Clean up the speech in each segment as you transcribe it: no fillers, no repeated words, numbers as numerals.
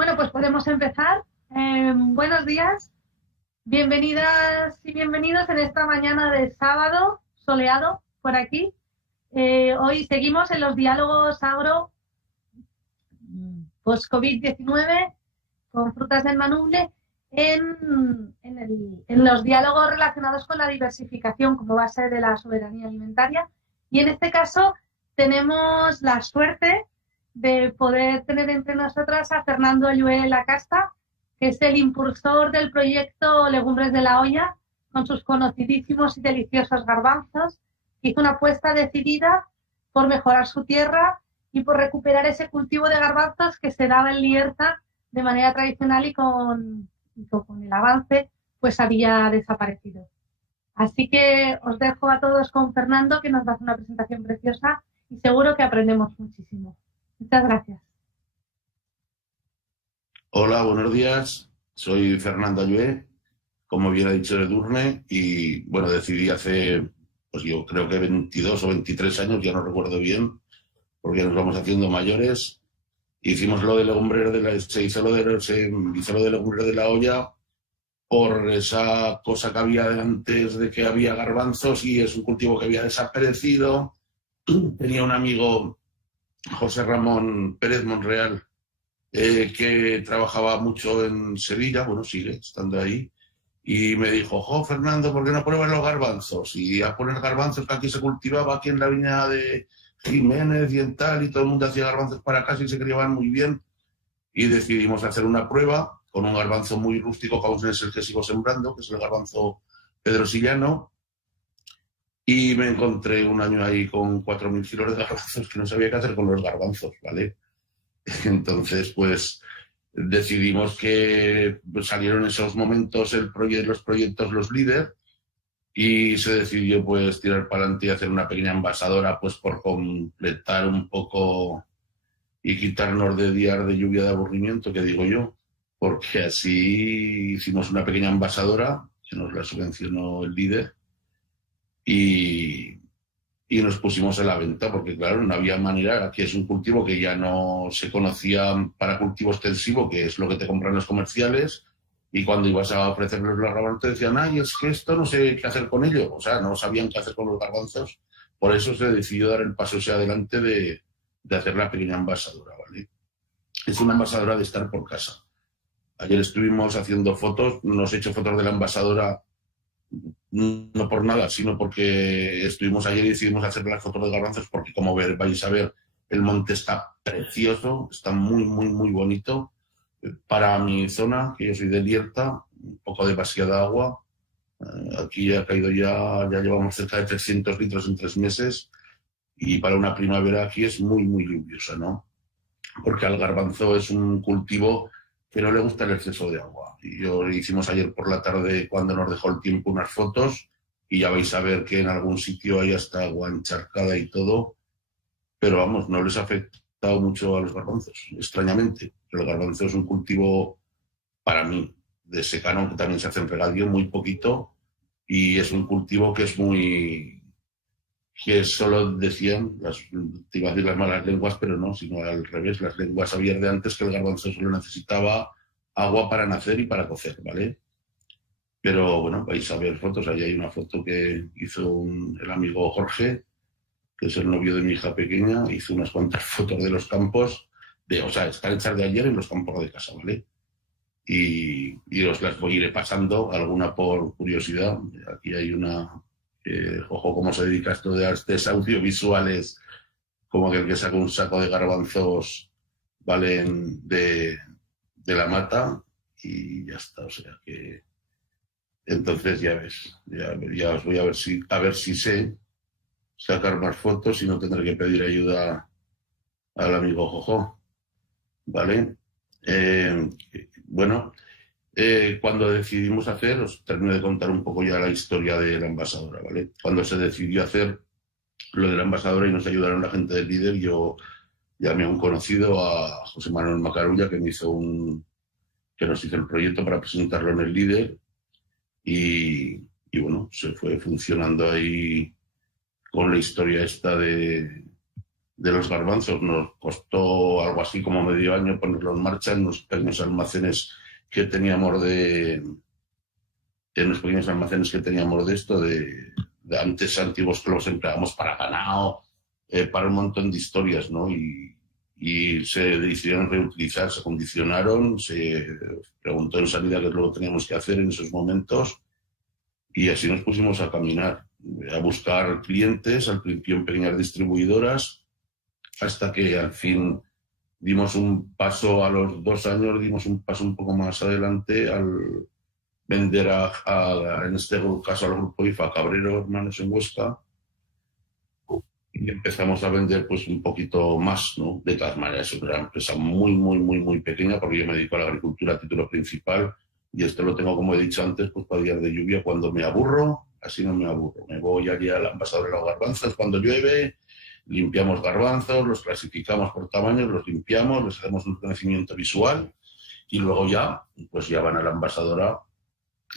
Bueno, pues podemos empezar. Buenos días, bienvenidas y bienvenidos en esta mañana de sábado soleado por aquí. Hoy seguimos en los diálogos agro post-COVID-19 con frutas del Manuble en los diálogos relacionados con la diversificación como base de la soberanía alimentaria. Y en este caso tenemos la suerte de poder tener entre nosotras a Fernando Ayué Lacasta, que es el impulsor del proyecto Legumbres de la Olla, con sus conocidísimos y deliciosos garbanzos. Hizo una apuesta decidida por mejorar su tierra y por recuperar ese cultivo de garbanzos que se daba en Lierta de manera tradicional y con el avance pues había desaparecido. Así que os dejo a todos con Fernando, que nos va a hacer una presentación preciosa y seguro que aprendemos muchísimo. Muchas gracias. Hola, buenos días. Soy Fernando Ayué, como bien ha dicho Edurne, y bueno, decidí hace, pues yo creo que 22 o 23 años, ya no recuerdo bien, porque nos vamos haciendo mayores. Hicimos lo de Legumbres de la, se hizo lo de Legumbres de la Olla por esa cosa que había antes de que había garbanzos y es un cultivo que había desaparecido. Tenía un amigo, José Ramón Pérez Monreal, que trabajaba mucho en Sevilla, bueno, sigue estando ahí, y me dijo, Fernando, ¿por qué no pruebas los garbanzos? Y a poner garbanzos que aquí se cultivaba, aquí en la viña de Jiménez y en tal, y todo el mundo hacía garbanzos para casa y se criaban muy bien, y decidimos hacer una prueba con un garbanzo muy rústico, que aún es el que sigo sembrando, que es el garbanzo pedrosillano, y me encontré un año ahí con 4.000 kilos de garbanzos que no sabía qué hacer con los garbanzos, ¿vale? Entonces, pues decidimos que salieron esos momentos los proyectos Los Líder y se decidió pues tirar para adelante y hacer una pequeña envasadora pues por completar un poco y quitarnos de días de lluvia de aburrimiento, que digo yo, porque así hicimos una pequeña envasadora que nos la subvencionó el Líder y nos pusimos a la venta, porque claro, no había manera. Aquí es un cultivo que ya no se conocía para cultivo extensivo, que es lo que te compran los comerciales, y cuando ibas a ofrecerles los garbanzos te decían, ay, es que esto no sé qué hacer con ello, o sea, no sabían qué hacer con los garbanzos. Por eso se decidió dar el paso hacia adelante de hacer la pequeña envasadora, ¿vale? Es una envasadora de estar por casa. Ayer estuvimos haciendo fotos, nos he hecho fotos de la envasadora no por nada, sino porque estuvimos ayer y decidimos hacer las fotos de garbanzos porque, como vais a ver, el monte está precioso, está muy, muy, muy bonito. Para mi zona, que yo soy de Lierta, un poco demasiada agua. Aquí ha caído ya llevamos cerca de 300 litros en 3 meses y para una primavera aquí es muy, muy lluviosa, ¿no? Porque al garbanzo es un cultivo que no le gusta el exceso de agua. Y yo hicimos ayer por la tarde, cuando nos dejó el tiempo, unas fotos y ya vais a ver que en algún sitio hay hasta agua encharcada y todo, pero vamos, no les ha afectado mucho a los garbanzos, extrañamente. El garbanzo es un cultivo, para mí, de secano, que también se hace en regadío muy poquito, y es un cultivo que es muy... que solo decían, te iba a decir las malas lenguas, pero no, sino al revés, las lenguas habían de antes que el garbanzo solo necesitaba agua para nacer y para cocer, ¿vale? Pero bueno, vais a ver fotos, ahí hay una foto que hizo el amigo Jorge, que es el novio de mi hija pequeña, hizo unas cuantas fotos de los campos, o sea, están hechas de ayer en los campos de casa, ¿vale? Y os las voy a ir pasando, alguna por curiosidad. Aquí hay una... ojo cómo se dedica esto de artes audiovisuales, como que el que saca un saco de garbanzos valen de la mata y ya está, o sea que entonces ya ves, ya os voy a ver si sé sacar más fotos y no tendré que pedir ayuda al amigo Jojo, ¿vale? Bueno, cuando decidimos hacer, os termino de contar un poco ya la historia de la envasadora, ¿vale? Cuando se decidió hacer lo de la envasadora y nos ayudaron la gente del Líder, yo llamé a un conocido, a José Manuel Macarulla, que nos hizo el proyecto para presentarlo en el Líder, y bueno, se fue funcionando ahí con la historia esta de de los garbanzos. Nos costó algo así como medio año ponerlo en marcha en los pequeños almacenes que teníamos de esto, de antes antiguos, que los empleábamos para ganado, para un montón de historias, ¿no? Y se decidieron reutilizar, se acondicionaron, se preguntó en sanidad qué es lo que teníamos que hacer en esos momentos y así nos pusimos a caminar, a buscar clientes, al principio en pequeñas distribuidoras, hasta que al fin dimos un paso, a los 2 años dimos un paso un poco más adelante al vender en este caso al grupo IFA Cabrero Hermanos en Huesca, y empezamos a vender pues un poquito más, ¿no? De todas maneras, es una empresa muy, muy, muy, muy pequeña, porque yo me dedico a la agricultura a título principal, y esto lo tengo, como he dicho antes, pues para días de lluvia. Cuando me aburro, así no me aburro. Me voy allí al envasador de los garbanzos cuando llueve, limpiamos garbanzos, los clasificamos por tamaños, los limpiamos, les hacemos un reconocimiento visual, y luego ya, pues ya van a la envasadora,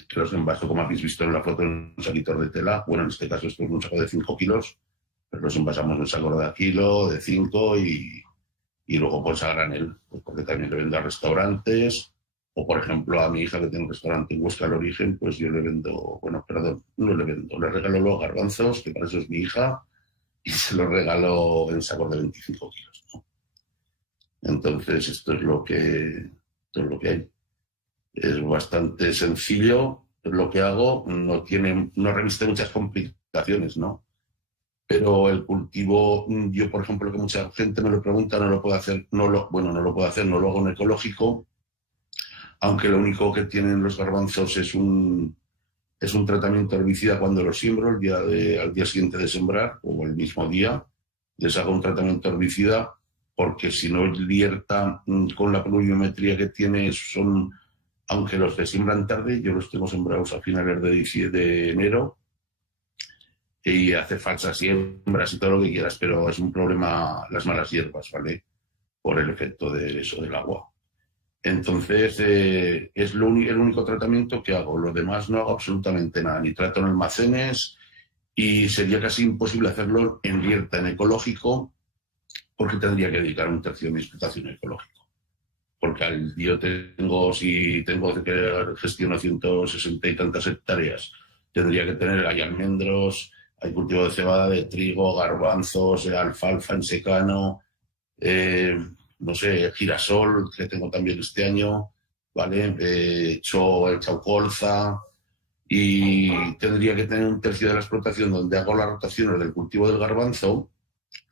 que los envaso, como habéis visto en la foto, en un saquito de tela. Bueno, en este caso esto es un saco de 5 kilos, pero los envasamos en sacos de 1 kilo, de 5, y luego pues a granel, pues porque también le vendo a restaurantes, o por ejemplo a mi hija que tiene un restaurante en Huesca al Origen, pues yo le vendo, bueno, perdón, no le vendo, le regalo los garbanzos, que para eso es mi hija, y se los regalo en sacos de 25 kilos, ¿no? Entonces esto es lo que hay. Es bastante sencillo lo que hago, no reviste muchas complicaciones, ¿no? Pero el cultivo, yo por ejemplo, que mucha gente me lo pregunta, no lo puedo hacer, no lo hago en ecológico, aunque lo único que tienen los garbanzos es un tratamiento herbicida cuando los siembro, al día siguiente de sembrar, o el mismo día, les hago un tratamiento herbicida, porque si no es Lierta, con la pluviometría que tiene, aunque los se siembran tarde, yo los tengo sembrados a finales de enero, y hacer falsas siembras y todo lo que quieras, pero es un problema las malas hierbas, ¿vale? Por el efecto de eso del agua. Entonces, es el único tratamiento que hago. Lo demás no hago absolutamente nada, ni trato en almacenes, y sería casi imposible hacerlo en Lierta, en ecológico, porque tendría que dedicar un tercio de mi explotación a ecológico. Porque si tengo que gestionar 160 y tantas hectáreas, tendría que tener, hay almendros, hay cultivo de cebada, de trigo, garbanzos, alfalfa en secano, no sé, girasol, que tengo también este año, ¿vale? He hecho colza, y tendría que tener un tercio de la explotación donde hago las rotaciones del cultivo del garbanzo,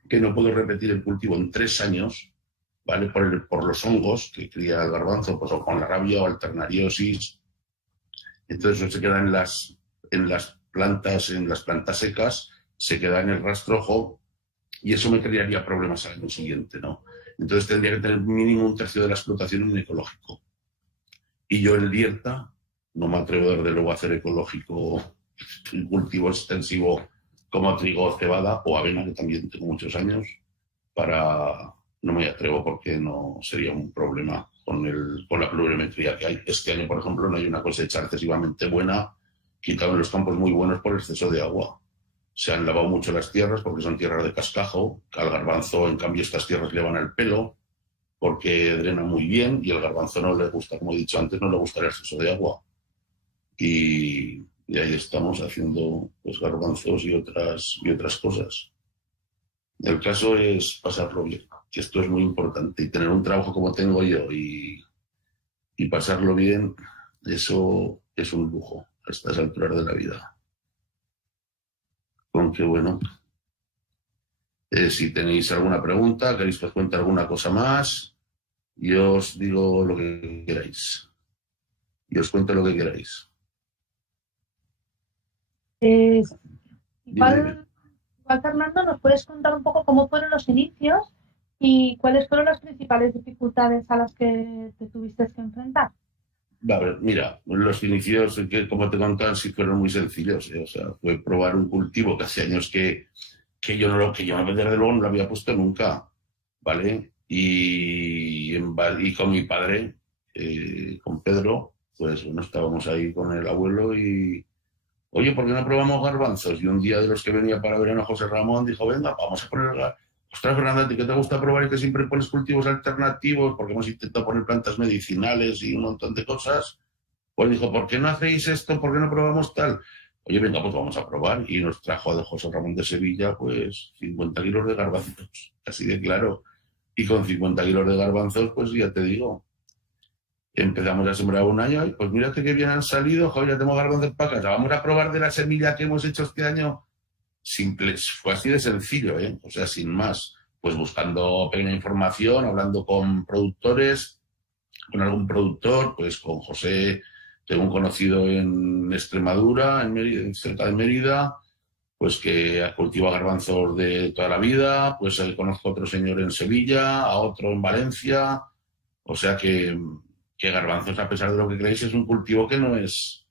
que no puedo repetir el cultivo en 3 años, ¿vale? Por los hongos que cría el garbanzo, pues, o con la rabia o alternariosis. Entonces eso se queda en las plantas secas, se queda en el rastrojo, y eso me crearía problemas al año siguiente, ¿no? Entonces tendría que tener mínimo un tercio de la explotación en ecológico. Y yo en Lierta no me atrevo desde luego a hacer ecológico, un cultivo extensivo como trigo o cebada o avena, que también tengo muchos años, no me atrevo, porque no sería un problema con la pluviometría que hay. Este año, por ejemplo, no hay una cosecha excesivamente buena, quitado en los campos muy buenos por exceso de agua. Se han lavado mucho las tierras porque son tierras de cascajo, que al garbanzo, en cambio, estas tierras le van al pelo porque drena muy bien, y al garbanzo no le gusta, como he dicho antes, no le gusta el exceso de agua. Y ahí estamos haciendo pues garbanzos y otras cosas. El caso es pasarlo bien, que esto es muy importante, y tener un trabajo como tengo yo y pasarlo bien, eso es un lujo a estas alturas de la vida. Aunque bueno, si tenéis alguna pregunta, queréis que os cuente alguna cosa más, yo os digo lo que queráis. Y os cuento lo que queráis. Igual, Fernando, ¿nos puedes contar un poco cómo fueron los inicios y cuáles fueron las principales dificultades a las que te tuviste que enfrentar? A ver, mira, los inicios, que como te contaban, sí fueron muy sencillos, ¿eh? O sea, fue probar un cultivo que hace años que yo desde luego no lo había puesto nunca, ¿vale? Y con mi padre, con Pedro, pues bueno, estábamos ahí con el abuelo y, oye, ¿por qué no probamos garbanzos? Y un día de los que venía para verano José Ramón dijo, venga, vamos a ostras, Fernanda, ¿a ti qué te gusta probar y que siempre pones cultivos alternativos? Porque hemos intentado poner plantas medicinales y un montón de cosas. Pues dijo, ¿por qué no hacéis esto? ¿Por qué no probamos tal? Oye, venga, pues vamos a probar. Y nos trajo de José Ramón de Sevilla, pues 50 kilos de garbanzos, así de claro. Y con 50 kilos de garbanzos, pues ya te digo, empezamos a sembrar un año y pues mira qué bien han salido, joder, ya tengo garbanzos para casa. Vamos a probar de la semilla que hemos hecho este año. Simple, fue así de sencillo, ¿eh? O sea, sin más. Pues buscando pequeña información, hablando con productores, con algún productor, pues con José, tengo un conocido en Extremadura, en Mérida, cerca de Mérida, pues que cultiva garbanzos de toda la vida, pues conozco a otro señor en Sevilla, a otro en Valencia, o sea que garbanzos, a pesar de lo que creéis, es un cultivo que no es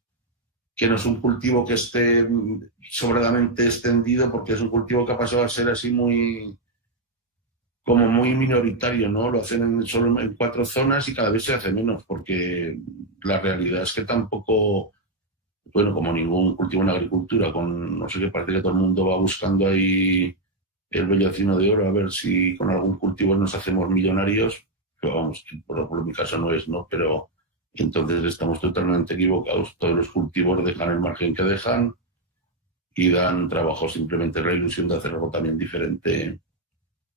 un cultivo que esté sobradamente extendido, porque es un cultivo que ha pasado a ser así como muy minoritario, ¿no? Lo hacen solo en 4 zonas y cada vez se hace menos, porque la realidad es que tampoco, bueno, como ningún cultivo en agricultura, no sé qué, parece que todo el mundo va buscando ahí el vellocino de oro, a ver si con algún cultivo nos hacemos millonarios, pero vamos, por mi caso no es, ¿no? Pero entonces estamos totalmente equivocados. Todos los cultivos dejan el margen que dejan y dan trabajo, simplemente la ilusión de hacer algo también diferente.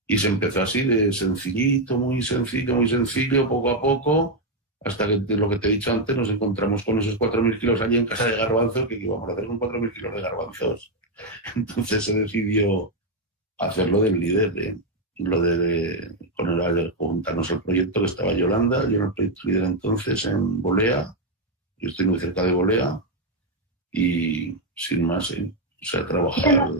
Y se empezó así, de sencillito, muy sencillo, poco a poco, hasta que lo que te he dicho antes, nos encontramos con esos 4.000 kilos allí en casa de garbanzos, que íbamos a hacer con 4.000 kilos de garbanzos. Entonces se decidió hacerlo del líder, juntarnos al proyecto, que estaba Yolanda, yo en el proyecto líder entonces en Bolea, yo estoy muy cerca de Bolea, y sin más, o sea, trabajar.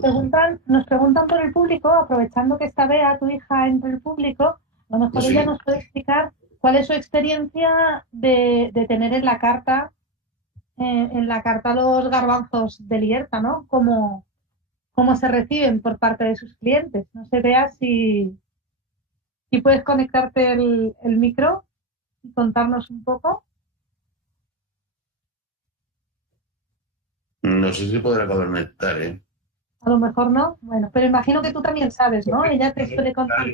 Nos preguntan por el público, aprovechando que está Bea, tu hija, entre el público, a lo mejor Sí. ella nos puede explicar cuál es su experiencia de tener en la carta los garbanzos de Lierta, ¿no? Cómo se reciben por parte de sus clientes. No sé, Bea, si puedes conectarte el micro y contarnos un poco. No sé si podrá conectar, ¿eh? A lo mejor no. Bueno, pero imagino que tú también sabes, ¿no? Ella te suele contar.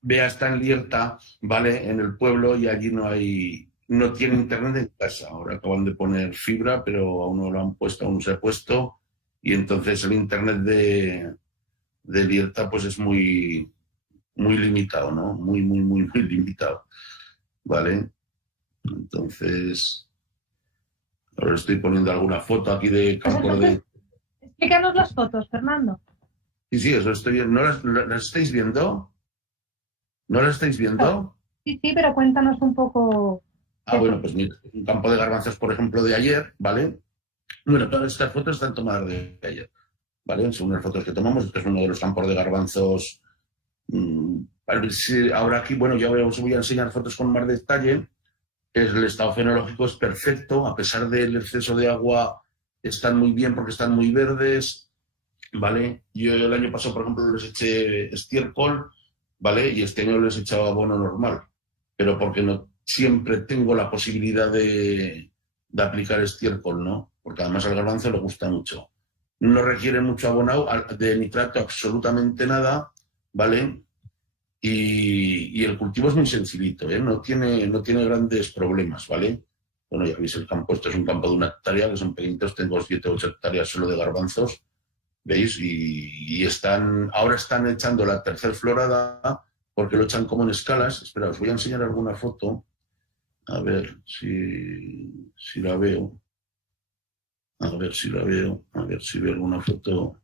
Bea está en Lierta, ¿vale? En el pueblo, y allí no tiene internet en casa. Ahora acaban de poner fibra, pero aún no lo han puesto, aún no se ha puesto. Y entonces el internet de Lierta pues es muy limitado, ¿no? Muy limitado, ¿vale? Entonces, ahora estoy poniendo alguna foto aquí de campo de... Explícanos las fotos, Fernando. Sí, eso estoy viendo. ¿No las estáis viendo? ¿No las estáis viendo? Sí, pero cuéntanos un poco. Bueno, pues mira, un campo de garbanzos, por ejemplo, de ayer, ¿vale? Bueno, todas estas fotos están tomadas de ayer, ¿vale? Son unas fotos que tomamos. Este es uno de los campos de garbanzos. Ahora aquí, bueno, ya os voy a enseñar fotos con más detalle. El estado fenológico es perfecto, a pesar del exceso de agua, están muy bien porque están muy verdes, ¿vale? Yo el año pasado, por ejemplo, les eché estiércol, ¿vale? Y este año les he echado abono normal, pero porque no siempre tengo la posibilidad de aplicar estiércol, ¿no? Porque además al garbanzo le gusta mucho. No requiere mucho abono de nitrato, absolutamente nada, ¿vale? Y el cultivo es muy sencillito, ¿eh? No tiene grandes problemas, ¿vale? Bueno, ya veis el campo, esto es un campo de 1 hectárea, que son pequeñitos, tengo 7 o 8 hectáreas solo de garbanzos, ¿veis? Y ahora están echando la tercera florada, porque lo echan como en escalas. Espera, os voy a enseñar alguna foto, a ver si la veo. A ver si veo alguna foto.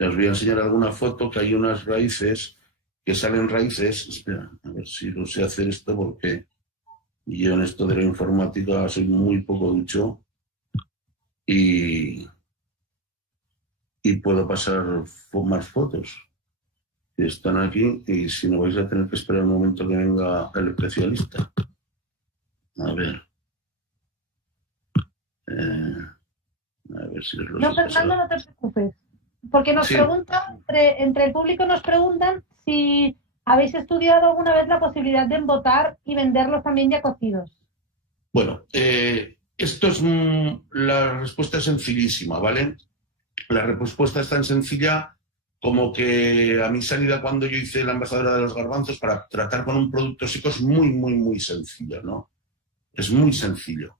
Os voy a enseñar alguna foto, que hay unas raíces, que salen raíces. Espera, a ver si lo sé hacer esto, porque yo en esto de la informática soy muy poco ducho y puedo pasar más fotos que están aquí, y si no vais a tener que esperar un momento que venga el especialista. A ver. A ver si os lo No, Fernando, no te preocupes. Porque nos preguntan, entre el público nos preguntan si habéis estudiado alguna vez la posibilidad de embotar y venderlos también ya cocidos. Bueno, la respuesta es sencillísima, ¿vale? La respuesta es tan sencilla como que a mi Sanidad, cuando yo hice la embajadora de los garbanzos, para tratar con un producto seco es muy, muy, muy sencillo, ¿no? Es muy sencillo,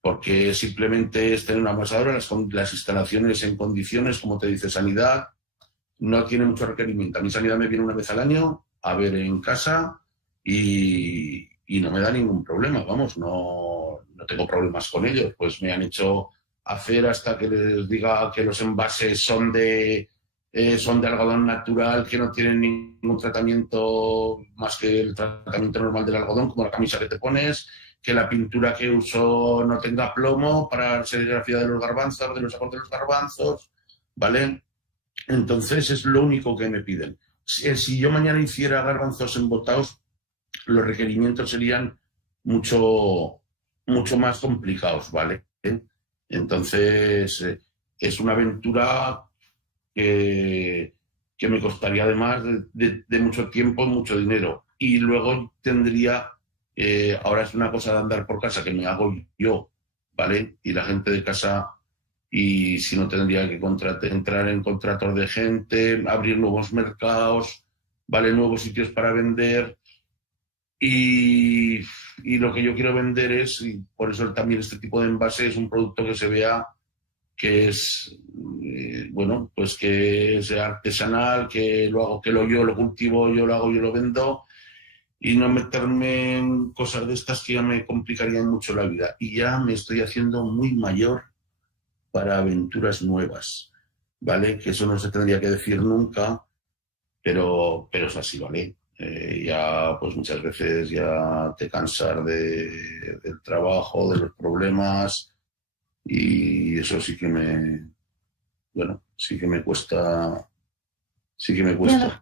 porque simplemente es tener una embajadora, las instalaciones en condiciones, como te dice Sanidad, no tiene mucho requerimiento. A mi Sanidad me viene una vez al año a ver en casa y no me da ningún problema, vamos, no tengo problemas con ellos. Pues me han hecho hacer hasta que les diga que los envases son de algodón natural, que no tienen ningún tratamiento más que el tratamiento normal del algodón, como la camisa que te pones, que la pintura que uso no tenga plomo para la serigrafía de los garbanzos, de los sabores de los garbanzos, ¿vale? Entonces es lo único que me piden. Si yo mañana hiciera garbanzos embotados, los requerimientos serían mucho, mucho más complicados, ¿vale? Entonces es una aventura que me costaría además de mucho tiempo, mucho dinero. Y luego tendría, ahora es una cosa de andar por casa que me hago yo, ¿vale? Y la gente de casa, y si no tendría que entrar en contratos de gente, abrir nuevos mercados, ¿vale? Nuevos sitios para vender. Y lo que yo quiero vender es, y por eso también este tipo de envase es un producto que se vea que es, bueno, pues que sea artesanal, que lo hago, yo lo cultivo, yo lo hago, yo lo vendo, y no meterme en cosas de estas que ya me complicarían mucho la vida. Y ya me estoy haciendo muy mayor para aventuras nuevas, ¿vale? Que eso no se tendría que decir nunca, pero es así, ¿vale? Ya pues muchas veces ya te cansar del trabajo, de los problemas, y eso sí que bueno, sí que me cuesta, sí que me cuesta.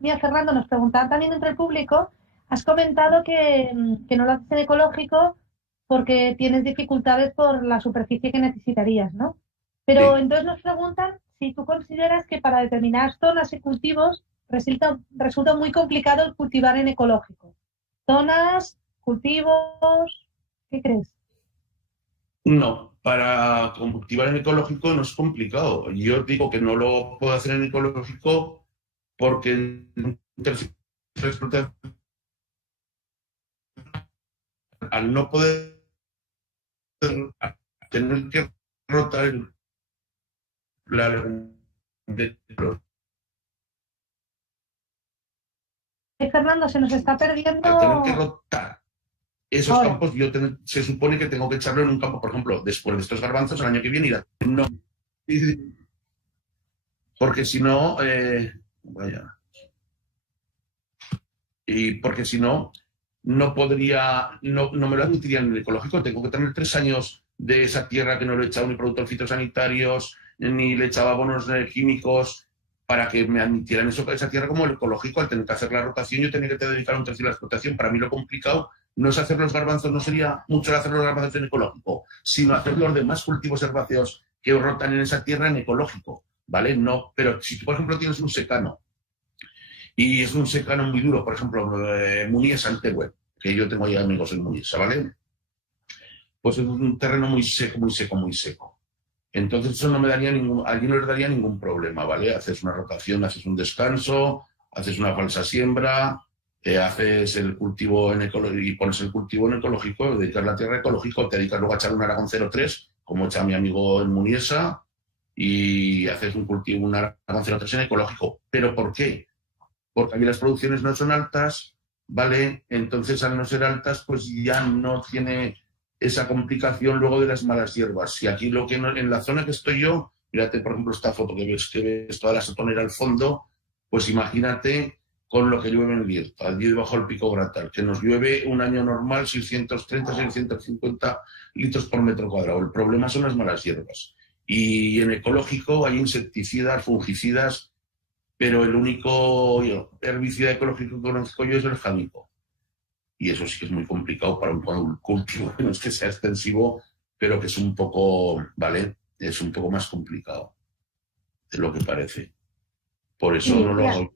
Mira, Fernando, nos preguntaban también entre el público, has comentado que no lo haces en ecológico porque tienes dificultades por la superficie que necesitarías, ¿no? Pero Sí. entonces nos preguntan si tú consideras que para determinadas zonas y cultivos resulta muy complicado el cultivar en ecológico. Zonas, cultivos, ¿qué crees? No, para cultivar en ecológico no es complicado. Yo digo que no lo puedo hacer en ecológico porque al no poder tener que rotar la de Fernando, se nos está perdiendo. al tener que rotar esos Ahora. campos, se supone que tengo que echarlo en un campo, por ejemplo, después de estos garbanzos, el año que viene irá. No, porque si no, vaya. Y porque si no, no podría, no me lo admitirían en el ecológico. Tengo que tener 3 años de esa tierra que no le he echado ni productos fitosanitarios, ni le echaba abonos químicos, para que me admitieran esa tierra como el ecológico. Al tener que hacer la rotación, yo tenía que dedicar un tercio de la explotación. Para mí lo complicado no es hacer los garbanzos, no sería mucho hacer los garbanzos en ecológico, sino hacer los demás cultivos herbáceos que rotan en esa tierra en ecológico, ¿vale? No, pero si tú, por ejemplo, tienes un secano, y es un secano muy duro, por ejemplo, Muniesa Antehuel, que yo tengo ya amigos en Muniesa, ¿vale? Pues es un terreno muy seco, muy seco, muy seco. Entonces eso no me daría allí no les daría ningún problema, ¿vale? Haces una rotación, haces un descanso, haces una falsa siembra, haces el cultivo en ecológico y pones el cultivo en ecológico, dedicas la tierra ecológico, te dedicas luego a echar un Aragón 03, como echa mi amigo en Muniesa, y haces un cultivo, un Aragón 03 en ecológico. ¿Pero por qué? Porque aquí las producciones no son altas, ¿vale? Entonces, al no ser altas, pues ya no tiene esa complicación luego de las malas hierbas. Y aquí lo que en la zona que estoy yo, mírate, por ejemplo, esta foto que ves toda la satonera al fondo, pues imagínate con lo que llueve en Bierzo, allí debajo del Pico Gratal, que nos llueve un año normal 630, 650 litros por metro cuadrado. El problema son las malas hierbas. Y en ecológico hay insecticidas, fungicidas, pero el único herbicida ecológico que conozco yo es el jánico. Y eso sí que es muy complicado para un cultivo, no es que sea extensivo, pero que es un poco, ¿vale? Es un poco más complicado de lo que parece. Por eso no lo hago.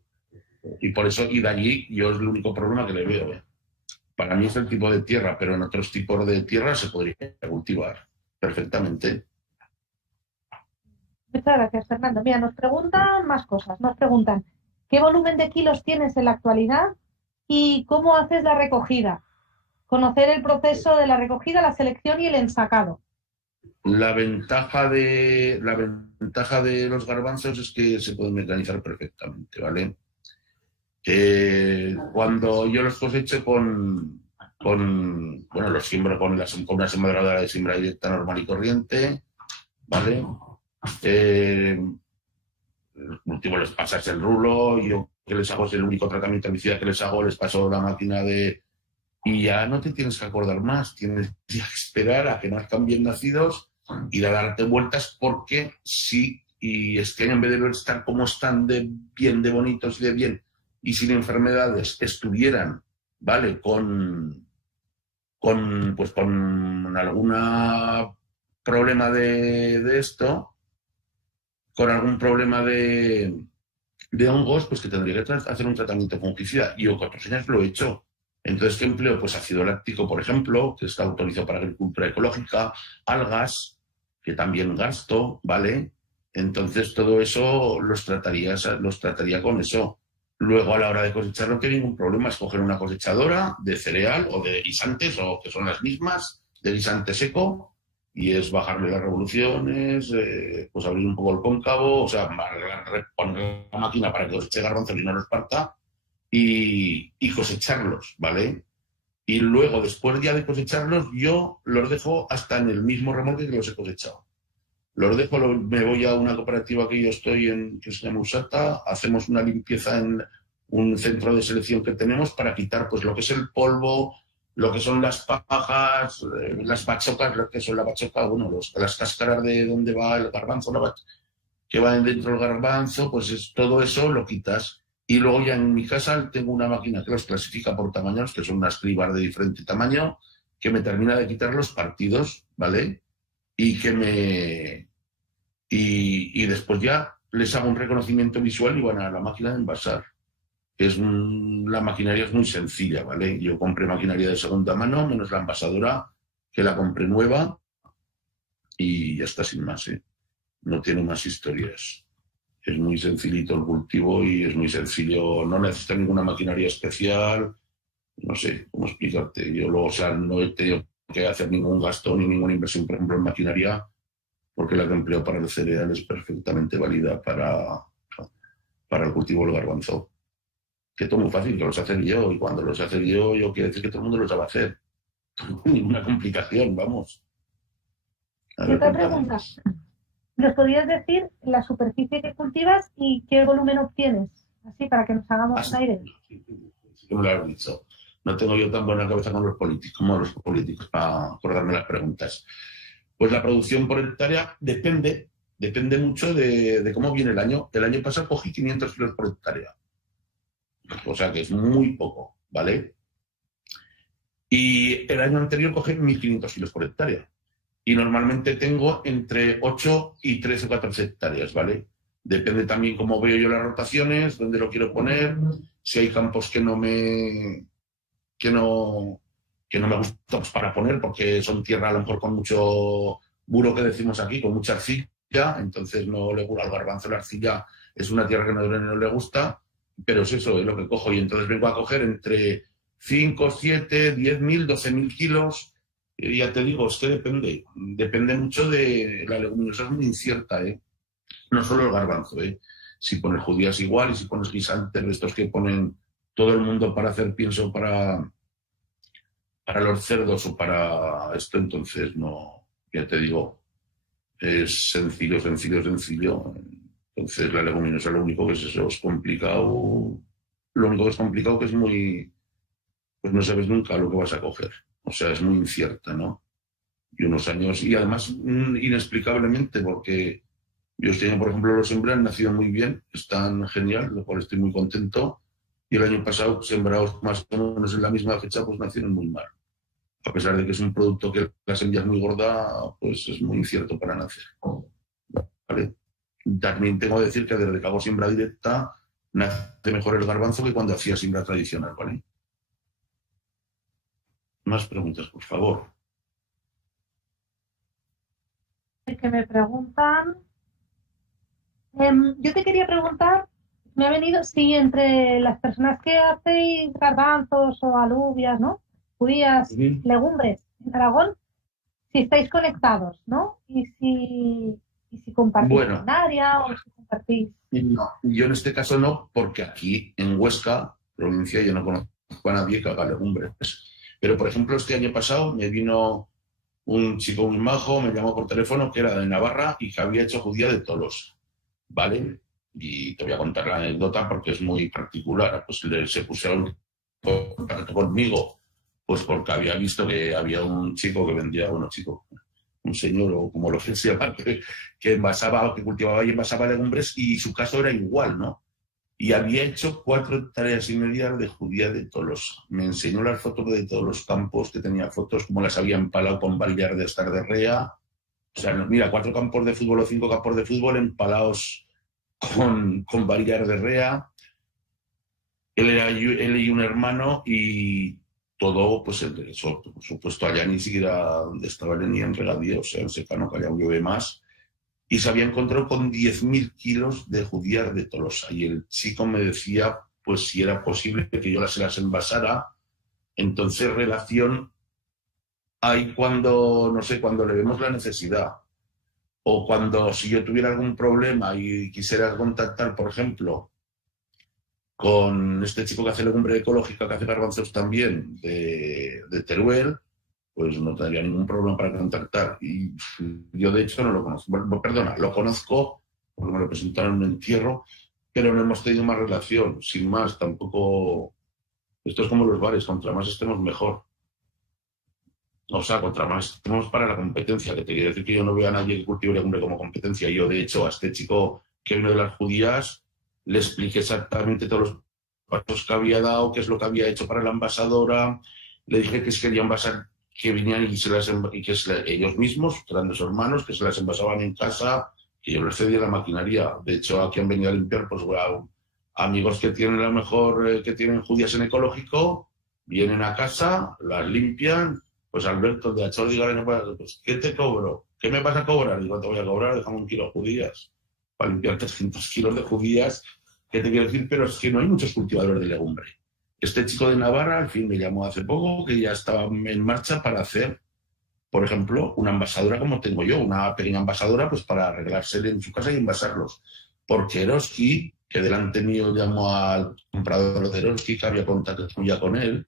Y por eso, y de allí, yo es el único problema que le veo. Para mí es el tipo de tierra, pero en otros tipos de tierra se podría cultivar perfectamente. Muchas gracias, Fernando. Mira, nos preguntan más cosas. Nos preguntan, ¿qué volumen de kilos tienes en la actualidad y cómo haces la recogida? Conocer el proceso de la recogida, la selección y el ensacado. La ventaja de los garbanzos es que se pueden mecanizar perfectamente, ¿vale? Cuando yo los cosecho bueno, los siembro con una sembradora de siembra directa normal y corriente, ¿vale? El cultivo les pasas el rulo, yo que les hago es el único tratamiento de herbicida que les hago, les paso la máquina de... Y ya no te tienes que acordar más, tienes que esperar a que nazcan bien nacidos y a darte vueltas porque sí, y este año en vez de estar como están de bien, de bonitos y de bien y sin enfermedades, estuvieran, ¿vale? Con alguna problema de esto, con algún problema de hongos, pues que tendría que hacer un tratamiento fungicida. Y yo con otros años lo he hecho. Entonces, ¿qué empleo? Pues ácido láctico, por ejemplo, que está autorizado para agricultura ecológica, algas, que también gasto, ¿vale? Entonces, todo eso los trataría con eso. Luego, a la hora de cosechar, no tiene ningún problema. Es coger una cosechadora de cereal o de guisantes, o que son las mismas, de guisante seco, y es bajarle las revoluciones, pues abrir un poco el cóncavo, o sea, poner la máquina para que coseche garbanzos y no los parta, y cosecharlos, ¿vale? Y luego, después ya de cosecharlos, yo los dejo hasta en el mismo remolque que los he cosechado. Los dejo, me voy a una cooperativa que yo estoy en, que se llama Usata, hacemos una limpieza en un centro de selección que tenemos para quitar pues lo que es el polvo, lo que son las pajas, las bachocas, lo que son la bachoca, bueno, las cáscaras de donde va el garbanzo, que va dentro del garbanzo, pues todo eso lo quitas. Y luego ya en mi casa tengo una máquina que los clasifica por tamaños, que son unas cribas de diferente tamaño, que me termina de quitar los partidos, ¿vale? Y que me... Y después ya les hago un reconocimiento visual y van a la máquina de envasar. La maquinaria es muy sencilla, ¿vale? Yo compré maquinaria de segunda mano, menos la envasadora, que la compré nueva, y ya está, sin más, ¿eh? No tiene más historias. Es muy sencillito el cultivo y es muy sencillo, no necesita ninguna maquinaria especial, no sé cómo explicarte. Yo luego, o sea, no he tenido que hacer ningún gasto ni ninguna inversión, por ejemplo, en maquinaria, porque la que empleo para el cereal es perfectamente válida para el cultivo del garbanzo. Que todo muy fácil, que los hacer yo, y cuando los hacer yo quiero decir que todo el mundo lo sabe hacer. Ninguna complicación, vamos. A Y ver, otra cuéntame. pregunta, ¿nos podrías decir la superficie que cultivas y qué volumen obtienes? Así, para que nos hagamos un aire. Sí que me lo has dicho. No tengo yo tan buena cabeza como los políticos para acordarme las preguntas. Pues la producción por hectárea depende mucho de cómo viene el año. El año pasado cogí 500 kilos por hectárea, o sea que es muy poco, ¿vale? Y el año anterior cogí 1.500 kilos por hectárea. Y normalmente tengo entre 8 y 13 o 14 hectáreas, ¿vale? Depende también cómo veo yo las rotaciones, dónde lo quiero poner, si hay campos que no, que no me gusta pues, para poner, porque son tierra a lo mejor con mucho buro, que decimos aquí, con mucha arcilla, entonces no le gusta al garbanzo la arcilla, es una tierra que no le gusta, pero es eso, es lo que cojo, y entonces vengo a coger entre 5 7 10.000 12.000 kilos, y ya te digo, es que depende mucho de la leguminosa, es muy incierta, ¿eh? No solo el garbanzo, ¿eh? Si pones judías igual, y si pones guisantes de estos que ponen todo el mundo para hacer pienso para los cerdos o para esto, entonces no, ya te digo, es sencillo, sencillo, sencillo. Entonces la leguminosa lo único que es eso, es complicado. Lo único que es complicado que es muy, pues no sabes nunca lo que vas a coger. O sea, es muy incierta, ¿no? Y unos años, y además inexplicablemente, porque yo este año, por ejemplo, los sembré, han nacido muy bien, están genial, lo cual estoy muy contento. Y el año pasado, sembrados más o menos en la misma fecha, pues nacieron muy mal. A pesar de que es un producto que la semilla es muy gorda, pues es muy incierto para nacer. ¿Vale? También tengo que decir que desde que hago siembra directa, nace mejor el garbanzo que cuando hacía siembra tradicional, ¿vale? Más preguntas, por favor. Que me preguntan, Yo te quería preguntar, me ha venido, si entre las personas que hacéis garbanzos o alubias, ¿no? Judías, Ujú. legumbres en Aragón, si estáis conectados, ¿no? Y si compartís Bueno, maquinaria o si compartís... no, yo en este caso no, porque aquí en Huesca, provincia, yo no conozco a nadie que haga legumbres. Pero, por ejemplo, este año pasado me vino un chico muy majo, me llamó por teléfono, que era de Navarra y que había hecho judía de Tolosa, ¿vale? Y te voy a contar la anécdota porque es muy particular. Pues se pusieron en contacto conmigo, pues porque había visto que había un chico que vendía, bueno, chico, un señor o como lo que se llama, que envasaba, que cultivaba y envasaba legumbres y su caso era igual, ¿no? Y había hecho 4 hectáreas y media de judía de Tolosa. Me enseñó las fotos de todos los campos, que tenía fotos como las había empalado con varillas de estar de rea. O sea, mira, 4 campos de fútbol o 5 campos de fútbol empalados con varillas de rea. Él y un hermano y todo, pues eso, por supuesto, allá ni siquiera donde estaba ni en regadío, o sea, en secano que allá llueve más. Y se había encontrado con 10.000 kilos de judías de Tolosa. Y el chico me decía, pues si era posible que yo se las envasara. Entonces, relación hay cuando, no sé, cuando le vemos la necesidad. O cuando, si yo tuviera algún problema y quisiera contactar, por ejemplo, con este chico que hace legumbre ecológica, que hace garbanzos también, de Teruel, pues no tendría ningún problema para contactar. Y yo, de hecho, no lo conozco. Bueno, perdona, lo conozco porque me lo presentaron en un entierro, pero no hemos tenido más relación. Sin más, tampoco. Esto es como los bares, contra más estemos mejor. O sea, contra más estemos para la competencia, que te quiere decir que yo no veo a nadie que cultive legumbre como competencia. Yo, de hecho, a este chico que vino de las judías, le expliqué exactamente todos los pasos que había dado, qué es lo que había hecho para la envasadora. Le dije que si quería envasar, que vinieran y que ellos mismos, que eran de sus hermanos, que se las envasaban en casa, que yo les cedía la maquinaria. De hecho, aquí han venido a limpiar, pues, bueno, amigos que tienen la mejor, que tienen judías en ecológico, vienen a casa, las limpian. Pues Alberto de Achor, diga, pues, ¿qué te cobro? ¿Qué me vas a cobrar? Digo, te voy a cobrar, déjame 1 kilo de judías. Para limpiar 300 kilos de judías. ¿Qué te quiero decir? Pero es que no hay muchos cultivadores de legumbre. Este chico de Navarra, al fin, me llamó hace poco, que ya estaba en marcha para hacer, por ejemplo, una envasadora como tengo yo, una pequeña envasadora, pues para arreglarse en su casa y envasarlos. Porque Eroski, que delante mío llamó al comprador de Eroski, que había contacto ya con él,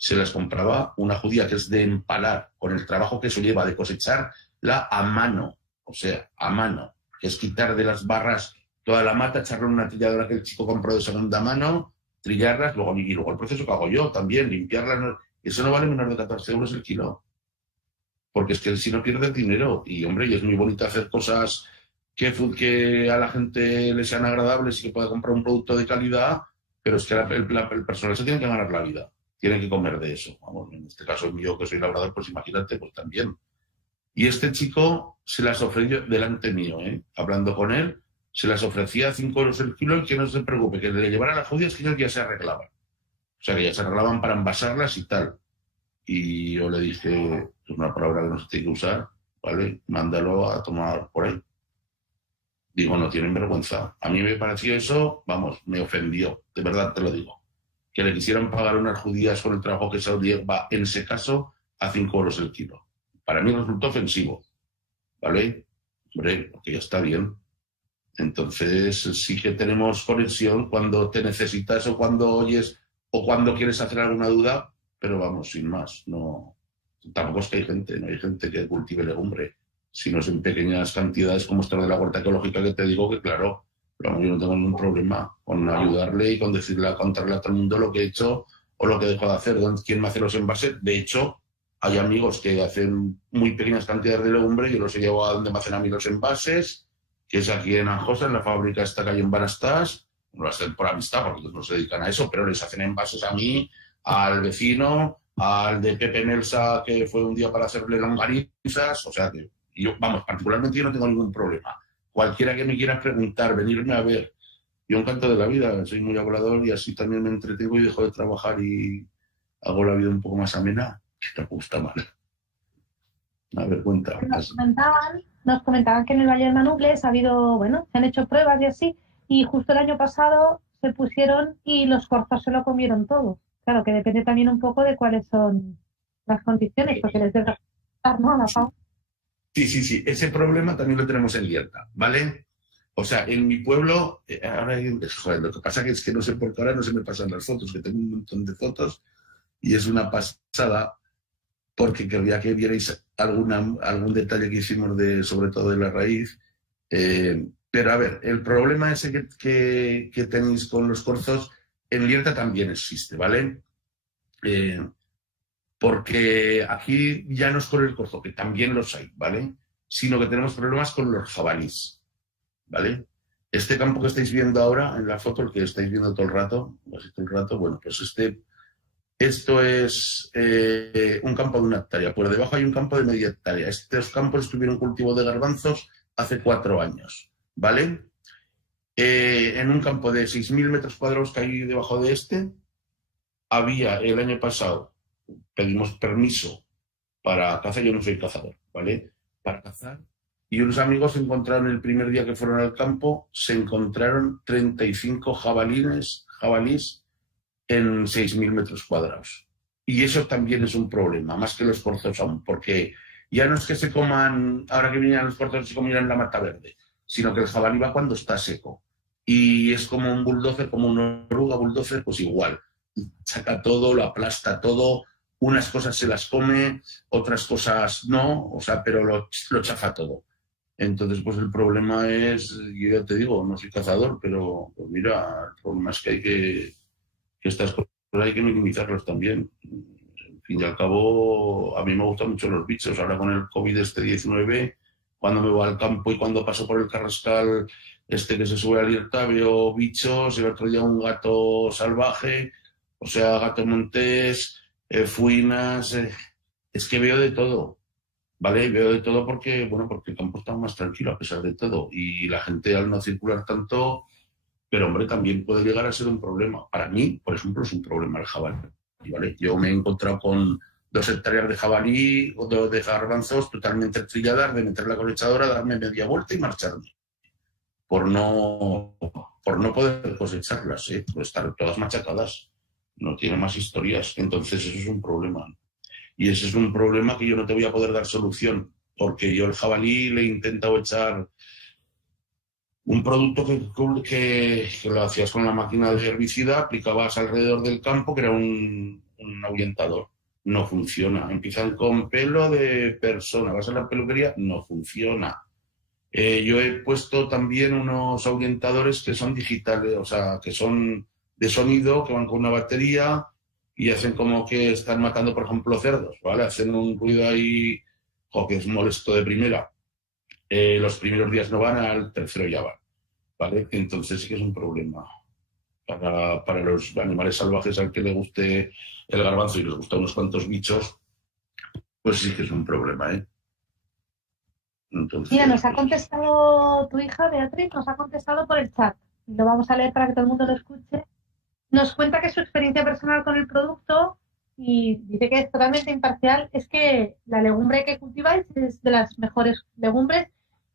se las compraba una judía que es de empalar, con el trabajo que eso lleva de cosecharla a mano, o sea, a mano, que es quitar de las barras toda la mata, echarle en una trilladora que el chico compró de segunda mano, trillarlas, y luego el proceso que hago yo también, limpiarlas. Eso no vale menos de 14 euros el kilo, porque es que si no pierdes dinero. Y hombre, y es muy bonito hacer cosas que a la gente le sean agradables y que pueda comprar un producto de calidad, pero es que el personal se tiene que ganar la vida, tiene que comer de eso. Vamos, en este caso yo que soy labrador, pues imagínate, pues también. Y este chico se las ofreció delante mío, hablando con él, se las ofrecía a 5 euros el kilo y que no se preocupe, que le llevara a las judías que ellos ya se arreglaban. O sea, que ya se arreglaban para envasarlas y tal. Y yo le dije, es una palabra que no se tiene que usar, ¿vale? Mándalo a tomar por ahí. Digo, no tienen vergüenza. A mí me pareció eso, vamos, me ofendió, de verdad te lo digo. Que le quisieran pagar unas judías con el trabajo que se lleva, en ese caso, a 5 euros el kilo. Para mí resultó ofensivo, ¿vale? Hombre, porque ya está bien. Entonces, sí que tenemos conexión cuando te necesitas o cuando oyes o cuando quieres hacer alguna duda, pero vamos, sin más. No, tampoco es que hay gente, no hay gente que cultive legumbre, sino es en pequeñas cantidades como esta de la huerta ecológica que te digo que, claro, pero yo no tengo ningún problema con ayudarle y con decirle, contarle a todo el mundo lo que he hecho o lo que he dejado de hacer, quién me hace los envases. De hecho, hay amigos que hacen muy pequeñas cantidades de legumbre, yo los he llevado a donde me hacen a mí los envases, que es aquí en Anjosa, en la fábrica esta que hay en Banastás. No lo hacen por amistad, porque ellos no se dedican a eso, pero les hacen envases a mí, al vecino, al de Pepe Melsa, que fue un día para hacerle longanizas. O sea que yo, vamos, particularmente yo no tengo ningún problema. Cualquiera que me quiera preguntar, venirme a ver, yo encanto de la vida, soy muy hablador y así también me entretengo y dejo de trabajar y hago la vida un poco más amena, que tampoco está mal. A ver, cuenta. nos comentaban que en el Valle del Manubles ha habido, bueno, se han hecho pruebas y así, y justo el año pasado se pusieron y los corzos se lo comieron todo. Claro, que depende también un poco de cuáles son las condiciones, porque les debe afectar, ¿no?, a la fauna. Sí. Ese problema también lo tenemos en Lierta, ¿vale? O sea, en mi pueblo, ahora joder, lo que pasa es que no sé por qué ahora no se me pasan las fotos, que tengo un montón de fotos y es una pasada, porque quería que vierais algún detalle que hicimos sobre todo de la raíz. Pero a ver, el problema ese que tenéis con los corzos, en Lierta también existe, ¿vale? Porque aquí ya no es con el corzo, que también los hay, ¿vale? Sino que tenemos problemas con los jabalíes, ¿vale? Este campo que estáis viendo ahora, en la foto, el que estáis viendo todo el rato, bueno, pues esto es un campo de 1 hectárea. Por debajo hay un campo de media hectárea. Estos campos estuvieron cultivo de garbanzos hace 4 años, ¿vale? En un campo de 6.000 metros cuadrados que hay debajo de había el año pasado, pedimos permiso para cazar, yo no soy cazador, ¿vale? Para cazar. Y unos amigos se encontraron el primer día que fueron al campo, se encontraron 35 jabalís en 6.000 metros cuadrados. Y eso también es un problema, más que los corzos aún, porque ya no es que se coman, ahora que vinieran los corzos se comieran la mata verde, sino que el jabalí va cuando está seco. Y es como un bulldozer, como una oruga bulldozer, pues igual. Saca todo, lo aplasta todo, unas cosas se las come, otras cosas no, o sea, pero lo chafa todo. Entonces, pues el problema es, yo ya te digo, no soy cazador, pero pues mira, el problema es que hay que estas cosas hay que minimizarlas también. Al fin y al cabo, a mí me gustan mucho los bichos. Ahora con el COVID-19, cuando me voy al campo y cuando paso por el carrascal que se sube a Lierta, veo bichos. El otro día un gato salvaje, o sea, gato montés, fuinas. Es que veo de todo, ¿vale? Veo de todo porque, bueno, porque el campo está más tranquilo a pesar de todo. Y la gente, al no circular tanto, pero hombre, también puede llegar a ser un problema. Para mí, por ejemplo, es un problema el jabalí, ¿vale? Yo me he encontrado con 2 hectáreas de jabalí o de garbanzos totalmente trilladas, de meter la cosechadora, darme media vuelta y marcharme. Por no poder cosecharlas, por estar todas machacadas. No tiene más historias. Entonces eso es un problema. Y ese es un problema que yo no te voy a poder dar solución, porque yo el jabalí le he intentado echar un producto que lo hacías con la máquina de herbicida, aplicabas alrededor del campo, que era un ahuyentador. No funciona. Empiezan con pelo de persona. Vas a la peluquería, no funciona. Yo he puesto también unos ahuyentadores que son digitales, o sea, que son de sonido, que van con una batería y hacen como que están matando, por ejemplo, cerdos, ¿vale? Hacen un ruido ahí, que es molesto de primera. Los primeros días no van, al tercero ya van, ¿vale? Entonces sí que es un problema para los animales salvajes al que le guste el garbanzo y les gustan unos cuantos bichos, pues sí que es un problema, ¿eh? Entonces, mira, nos ha contestado tu hija, Beatriz, nos ha contestado por el chat. Lo vamos a leer para que todo el mundo lo escuche. Nos cuenta que su experiencia personal con el producto, y dice que es totalmente imparcial, es que la legumbre que cultiváis es de las mejores legumbres,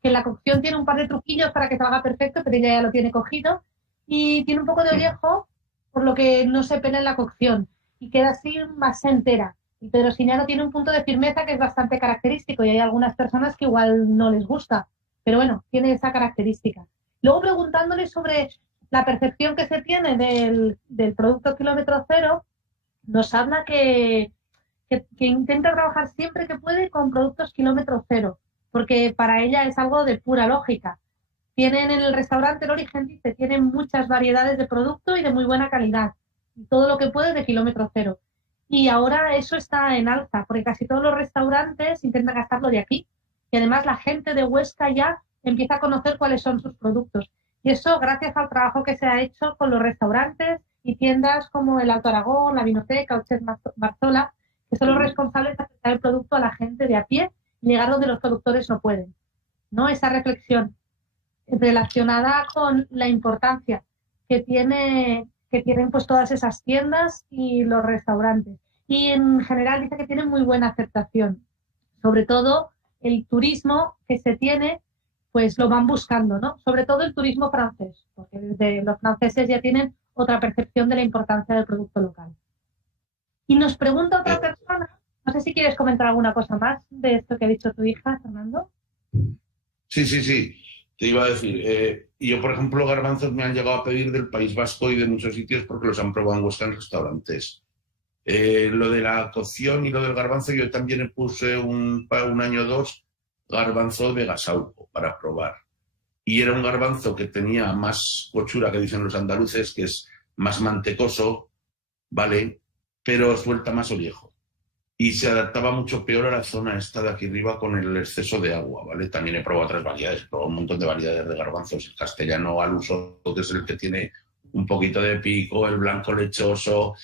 que la cocción tiene un par de truquillos para que salga perfecto, pero ella ya lo tiene cogido, y tiene un poco de ollejo, por lo que no se pela en la cocción, y queda así más entera. Y Pedro Siñano tiene un punto de firmeza que es bastante característico, y hay algunas personas que igual no les gusta, pero bueno, tiene esa característica. Luego preguntándole sobre la percepción que se tiene del producto kilómetro cero, nos habla que intenta trabajar siempre que puede con productos kilómetro cero, porque para ella es algo de pura lógica. Tienen en el restaurante El Origen, dice, tienen muchas variedades de producto y de muy buena calidad, y todo lo que puede de kilómetro cero. Y ahora eso está en alza, porque casi todos los restaurantes intentan gastarlo de aquí, y además la gente de Huesca ya empieza a conocer cuáles son sus productos. Y eso gracias al trabajo que se ha hecho con los restaurantes y tiendas como el Alto Aragón, la Vinoteca, Ochés Barzola, que son los responsables de acercar el producto a la gente de a pie y llegar donde los productores no pueden, ¿no? Esa reflexión relacionada con la importancia que tienen pues todas esas tiendas y los restaurantes. Y en general dice que tienen muy buena aceptación, sobre todo el turismo que se tiene, pues lo van buscando, ¿no? Sobre todo el turismo francés, porque desde los franceses ya tienen otra percepción de la importancia del producto local. Y nos pregunta otra persona, no sé si quieres comentar alguna cosa más de esto que ha dicho tu hija, Fernando. Sí. Te iba a decir, yo por ejemplo garbanzos me han llegado a pedir del País Vasco y de muchos sitios porque los han probado en Huesca en restaurantes. Lo de la cocción y lo del garbanzo, yo también le puse un año o dos garbanzo de Gasauco para probar. Y era un garbanzo que tenía más cochura, que dicen los andaluces, que es más mantecoso, ¿vale? Pero suelta más ollejo. Y se adaptaba mucho peor a la zona esta de aquí arriba con el exceso de agua, ¿vale? También he probado otras variedades, he probado un montón de variedades de garbanzos. El castellano al uso, que es el que tiene un poquito de pico, el blanco lechoso.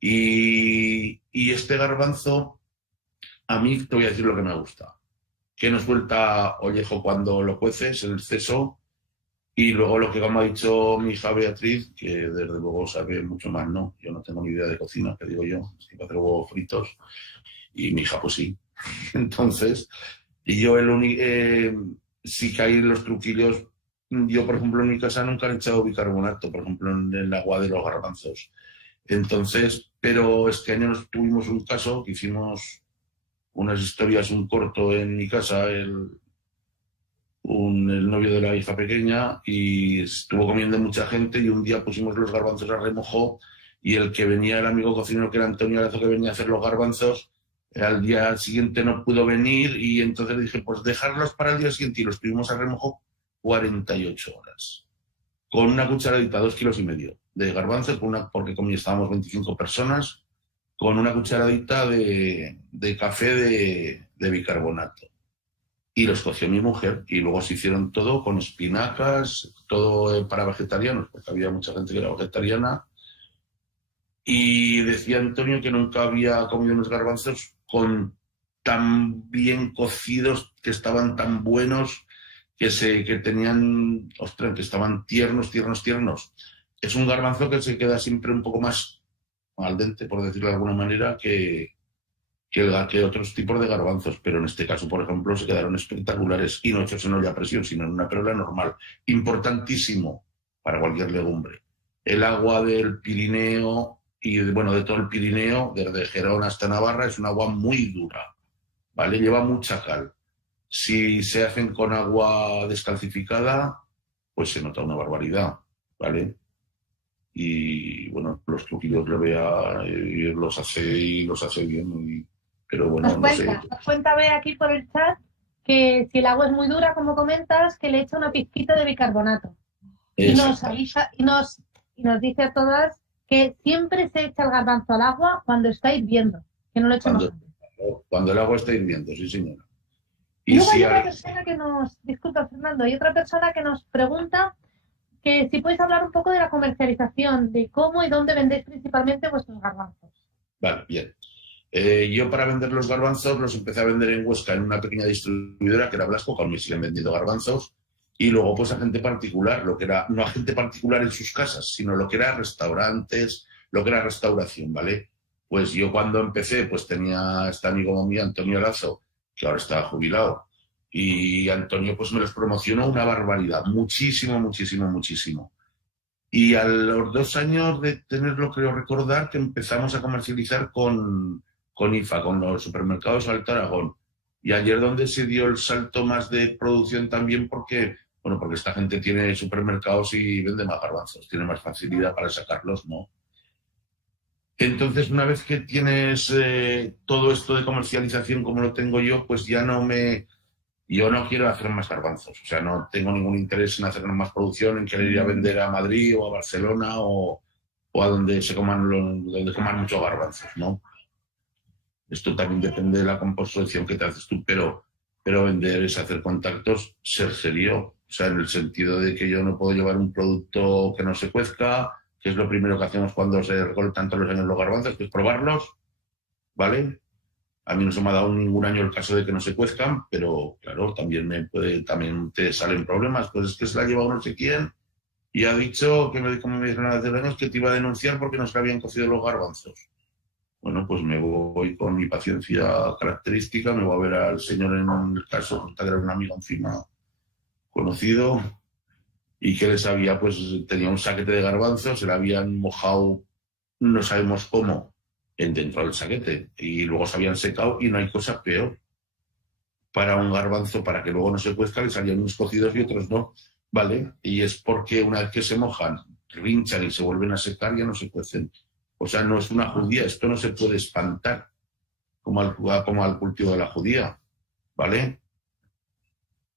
Y este garbanzo, a mí te voy a decir lo que me gusta. Que no suelta ollejo cuando lo cueces, el exceso. Y luego lo que, como ha dicho mi hija Beatriz, que desde luego sabe mucho más, ¿no? Yo no tengo ni idea de cocina, que digo yo, si hacer huevos fritos. Y mi hija, pues sí. Entonces, y yo sí que hay los truquillos. Yo, por ejemplo, en mi casa nunca he echado bicarbonato, por ejemplo, en el agua de los garbanzos. Entonces, pero este año tuvimos un caso que hicimos unas historias, un corto en mi casa, el novio de la hija pequeña, y estuvo comiendo mucha gente y un día pusimos los garbanzos a remojo y el que venía, el amigo cocinero que era Antonio Arazo, que venía a hacer los garbanzos, al día siguiente no pudo venir y entonces le dije, pues dejarlos para el día siguiente y los tuvimos a remojo 48 horas. Con una cucharadita, 2,5 kilos de garbanzos, porque estábamos 25 personas, con una cucharadita de café de bicarbonato. Y los coció mi mujer y luego se hicieron todo con espinacas, todo para vegetarianos, porque había mucha gente que era vegetariana. Y decía Antonio que nunca había comido unos garbanzos con tan bien cocidos, que estaban tan buenos, que tenían, ostras, que estaban tiernos. Es un garbanzo que se queda siempre un poco más al dente, por decirlo de alguna manera, que otros tipos de garbanzos, pero en este caso, por ejemplo, se quedaron espectaculares y no hechos en olla a presión, sino en una perola normal. Importantísimo para cualquier legumbre. El agua del Pirineo y, bueno, de todo el Pirineo, desde Gerona hasta Navarra, es un agua muy dura, ¿vale? Lleva mucha cal. Si se hacen con agua descalcificada, pues se nota una barbaridad, ¿vale? Y, bueno, los truquillos le voy a ir, los hace bien, pero bueno, no sé. Nos cuenta Bea aquí por el chat que si el agua es muy dura, como comentas, que le echa una pizquita de bicarbonato. Y nos avisa y nos dice a todas que siempre se echa el garbanzo al agua cuando está hirviendo, que no lo echemos antes. Cuando el agua está hirviendo, sí señora. Y luego hay otra persona que disculpa Fernando, hay otra persona que nos pregunta que si puedes hablar un poco de la comercialización, de cómo y dónde vendéis principalmente vuestros garbanzos. Vale, bien. Yo para vender los garbanzos los empecé a vender en Huesca en una pequeña distribuidora que era Blasco, que aún me siguen vendiendo garbanzos, y luego pues a gente particular, lo que era, no a gente particular en sus casas, sino lo que era restaurantes, lo que era restauración, ¿vale? Pues yo cuando empecé pues tenía este amigo mío, Antonio Arazo, que ahora está jubilado, y Antonio pues me los promocionó una barbaridad, muchísimo. Y a los 2 años de tenerlo, creo recordar, que empezamos a comercializar con IFA, con los supermercados Alto Aragón. Y ayer donde se dio el salto más de producción también porque esta gente tiene supermercados y vende más garbanzos, tiene más facilidad para sacarlos, ¿no? Entonces, una vez que tienes todo esto de comercialización como lo tengo yo, pues ya yo no quiero hacer más garbanzos. O sea, no tengo ningún interés en hacer más producción, en querer ir a vender a Madrid o a Barcelona o a donde donde coman muchos garbanzos, ¿no? Esto también depende de la composición que te haces tú, pero vender es hacer contactos, ser serio. O sea, en el sentido de que yo no puedo llevar un producto que no se cuezca, que es lo primero que hacemos cuando se recolectan todos los años los garbanzos, que es probarlos, ¿vale? A mí no se me ha dado ningún año el caso de que no se cuezcan, pero claro, también te salen problemas. Pues es que se la ha llevado no sé quién y ha dicho, como me dijeron hace años, que te iba a denunciar porque no se habían cocido los garbanzos. Bueno, pues me voy con mi paciencia característica, me voy a ver al señor en el caso, que era un amigo encima conocido, y que les había, pues tenía un saquete de garbanzos, se le habían mojado, no sabemos cómo, dentro del saquete, y luego se habían secado, y no hay cosa peor para un garbanzo, para que luego no se cuezca, le salían unos cocidos y otros no, ¿vale? Y es porque una vez que se mojan, rinchan y se vuelven a secar, ya no se cuecen. O sea, no es una judía, esto no se puede espantar como al cultivo de la judía, ¿vale?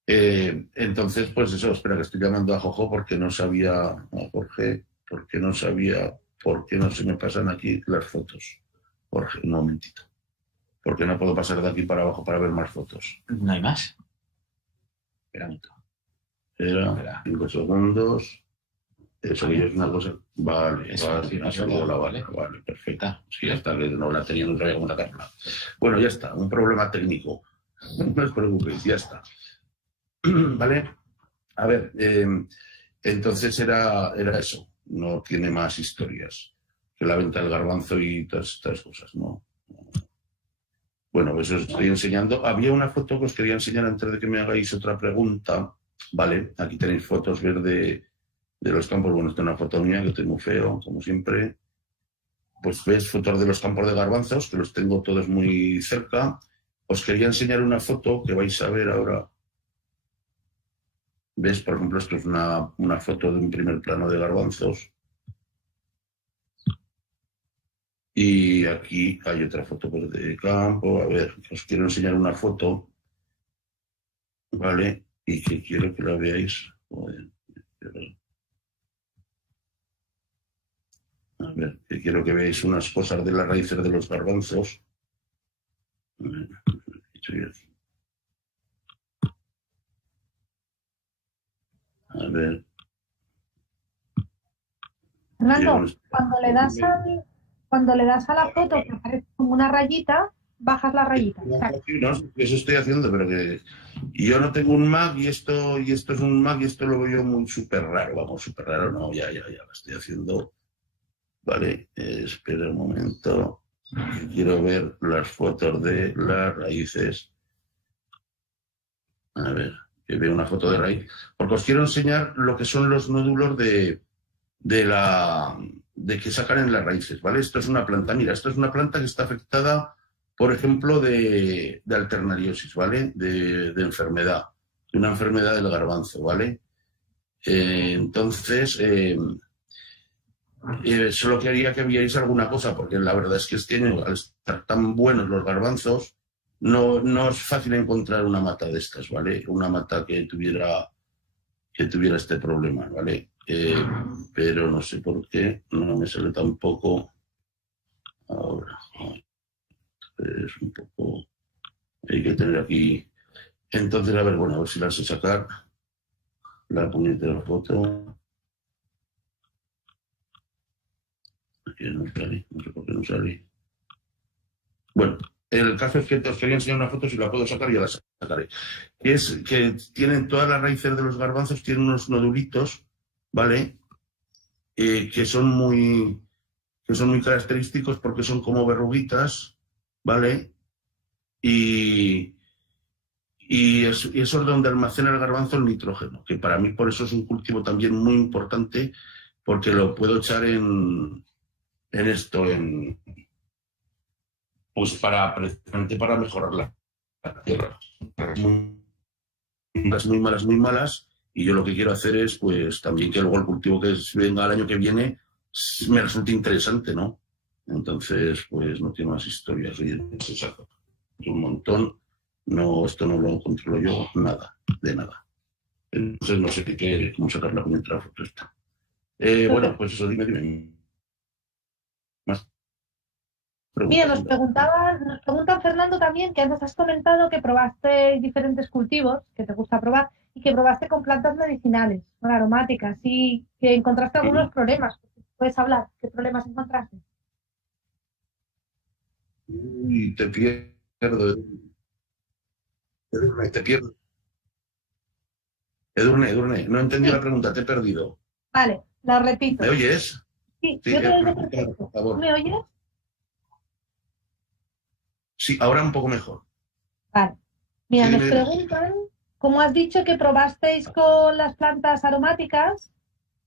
Entonces, pues eso, espera, que estoy llamando a Jojo porque no sabía, a Jorge, porque no sabía por qué no se me pasan aquí las fotos. Jorge, un momentito. Porque no puedo pasar de aquí para abajo para ver más fotos. No hay más. Espera un momento. Espera, 5 segundos. Eso Vale. que es una cosa. Vale, Eso, vale, sí, ha salido la vale. vale, perfecto. Sí, ya está, que no la tenía, no sabía cómo sacarla. Bueno, ya está, un problema técnico. No os preocupéis, ya está. ¿Vale? A ver, entonces era eso. No tiene más historias que la venta del garbanzo y todas estas cosas, ¿no? Bueno, pues os estoy enseñando. Había una foto que os quería enseñar antes de que me hagáis otra pregunta. Vale, aquí tenéis fotos de los campos. Bueno, esta es una foto mía que estoy muy feo, como siempre. Pues ves fotos de los campos de garbanzos, que los tengo todos muy cerca. Os quería enseñar una foto que vais a ver ahora. ¿Ves? Por ejemplo, esto es una foto de un primer plano de garbanzos. Y aquí hay otra foto pues, de campo. A ver, os quiero enseñar una foto. ¿Vale? Y que quiero que la veáis. Joder, a ver, que quiero que veáis unas cosas de las raíces de los garbanzos. A ver. Fernando, cuando le das a la foto que aparece como una rayita, bajas la rayita. Sí, no, eso estoy haciendo, pero que y yo no tengo un Mac y esto es un Mac y esto lo veo yo muy súper raro, vamos, súper raro, no, ya lo estoy haciendo. Vale, espera un momento, quiero ver las fotos de las raíces. A ver, que veo una foto de raíz, porque os quiero enseñar lo que son los nódulos de que sacan en las raíces, ¿vale? Esto es una planta, mira, esto es una planta que está afectada, por ejemplo, de alternariosis, ¿vale? De enfermedad, de una enfermedad del garbanzo, ¿vale? Entonces, solo quería que vierais alguna cosa, porque la verdad es que este año, al estar tan buenos los garbanzos, no es fácil encontrar una mata de estas, ¿vale? Una mata que tuviera este problema, ¿vale? Pero no sé por qué no me sale tampoco ahora. Es un poco... Hay que tener aquí... Entonces, a ver, bueno, a ver si la sé sacar. La puñetera foto. Aquí no sale, no sé por qué no sale. Bueno, el caso es que os quería enseñar una foto, si la puedo sacar ya la sacaré. Es que tienen todas las raíces de los garbanzos, tienen unos nodulitos, ¿vale? Que son muy característicos porque son como verruguitas, ¿vale? Y eso es donde almacena el garbanzo el nitrógeno, que para mí por eso es un cultivo también muy importante, porque lo puedo echar pues precisamente para mejorar la tierra. Muy malas, y yo lo que quiero hacer es pues también que luego el cultivo que venga el año que viene me resulte interesante, ¿no? Entonces, pues no tiene más historias, exacto. Un montón, no, esto no lo controlo yo, nada, de nada. Entonces no sé cómo sacar la puñetera foto esta. Bueno, pues eso, dime. Más preguntas. Bien, nos preguntan Fernando también que antes has comentado que probaste diferentes cultivos que te gusta probar y que probaste con plantas medicinales, con aromáticas y que encontraste algunos problemas. ¿Puedes hablar? ¿Qué problemas encontraste? Y te pierdo. Te pierdo. Edurne, no entendí la pregunta, te he perdido. Vale, la repito. ¿Me oyes? Sí, Sí, yo te oigo por perfecto. favor. ¿Me oyes? Sí, ahora un poco mejor. Vale. Mira, Sí, nos preguntan, ¿cómo has dicho que probasteis con las plantas aromáticas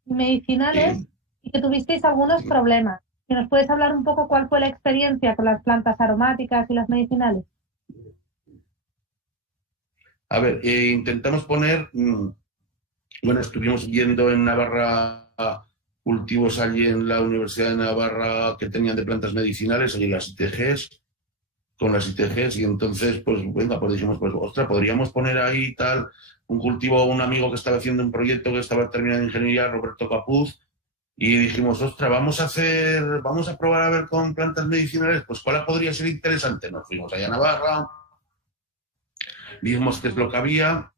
y medicinales sí. y que tuvisteis algunos problemas? ¿Que nos puedes hablar un poco cuál fue la experiencia con las plantas aromáticas y las medicinales? A ver, intentamos poner, bueno, estuvimos viendo en Navarra cultivos allí en la Universidad de Navarra que tenían de plantas medicinales, allí las ITGs, con las ITGs, y entonces, pues, venga, pues dijimos, pues, ostras, podríamos poner ahí tal, un cultivo, un amigo que estaba haciendo un proyecto que estaba terminando ingeniería, Roberto Capuz, y dijimos, ostras, vamos a probar a ver con plantas medicinales, pues, ¿cuál podría ser interesante? Nos fuimos allá a Navarra, vimos qué es lo que había,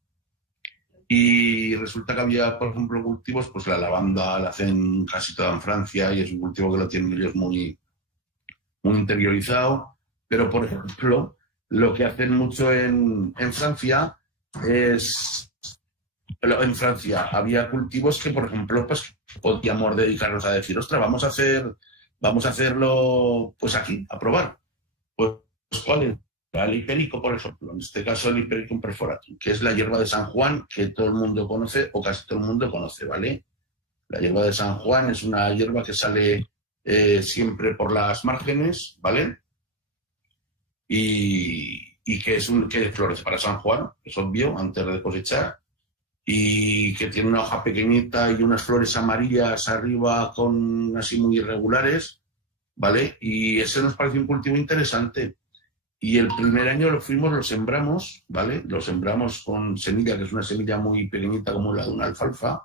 y resulta que había, por ejemplo, cultivos, pues la lavanda la hacen casi toda en Francia y es un cultivo que lo tienen ellos muy interiorizado. Pero, por ejemplo, lo que hacen mucho en Francia es... Pero en Francia había cultivos que, por ejemplo, pues podíamos dedicarnos a decir, ostras, vamos a hacerlo pues aquí, a probar. Pues, ¿cuál es? El hipérico, por ejemplo, en este caso el Hipericum perforatum, que es la hierba de San Juan que todo el mundo conoce o casi todo el mundo conoce, ¿vale? La hierba de San Juan es una hierba que sale siempre por las márgenes, ¿vale? Y que florece para San Juan, es obvio, antes de cosechar, y que tiene una hoja pequeñita y unas flores amarillas arriba con así muy irregulares, ¿vale? Y ese nos parece un cultivo interesante. Y el primer año lo sembramos, ¿vale? Lo sembramos con semilla, que es una semilla muy pequeñita como la de una alfalfa,